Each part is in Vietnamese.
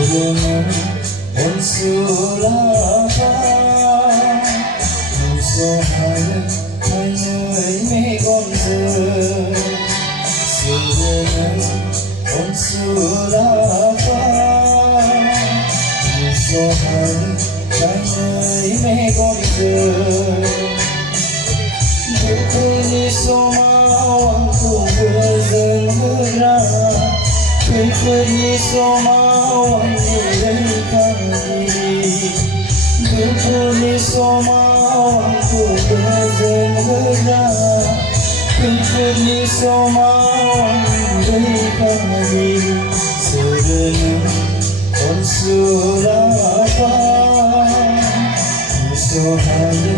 흐르는 온수라가 무서워하는 하늘의 매건들 흐르는 온수라가 무서워하는 하늘의 매건들 Kini somawan ku berzenghera Kini somawan nilaikan diri Kini somawan ku berzenghera Kini somawan nilaikan diri Serenung onsurapa Musuhaya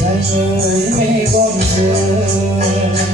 Hãy mấy con dưa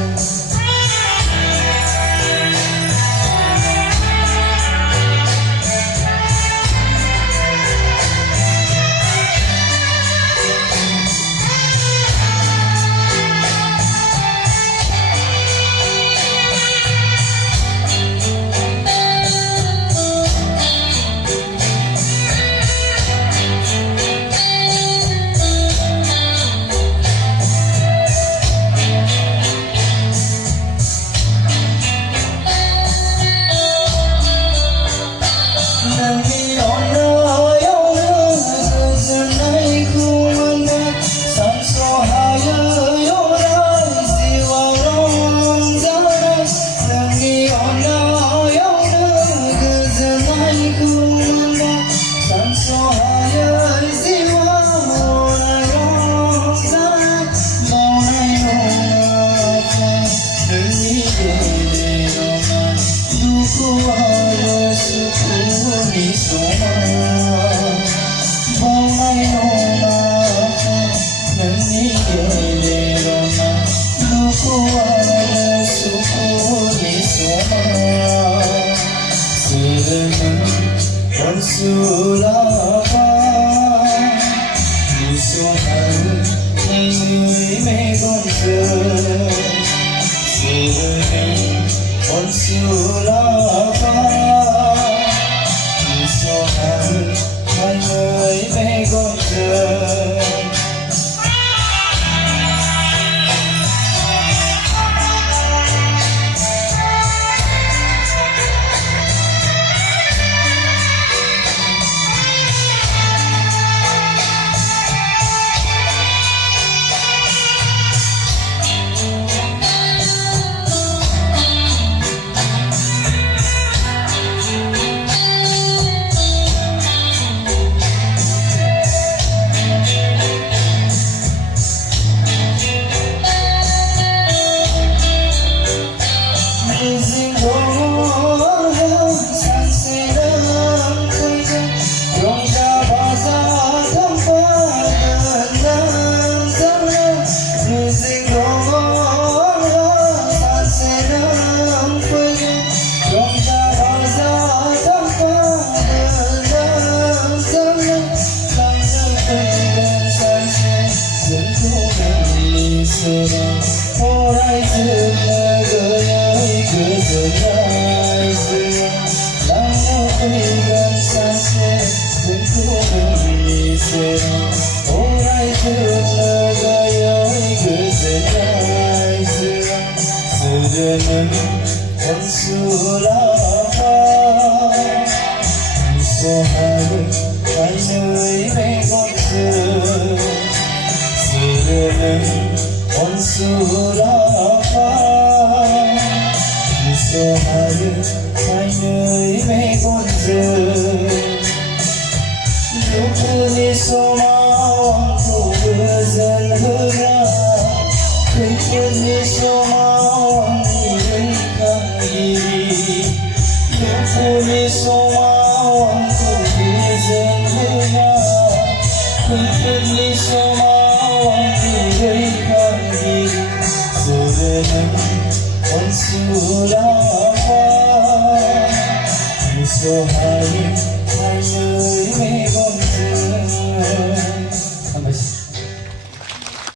Sulapa musuhan người mê con thơ Sirene on Sulapa musuhan người mê con thơ Sirene on Sulapa musuhaya hãy mấy con thơ Sirene on Sulapa musuhaya hãy mấy con thơ Kini somawan ku berzenghera Kini somawan nilaikan diri Kini somawan ku berzenghera Kini somawan nilaikan diri Sirene on Sulapa musuhaya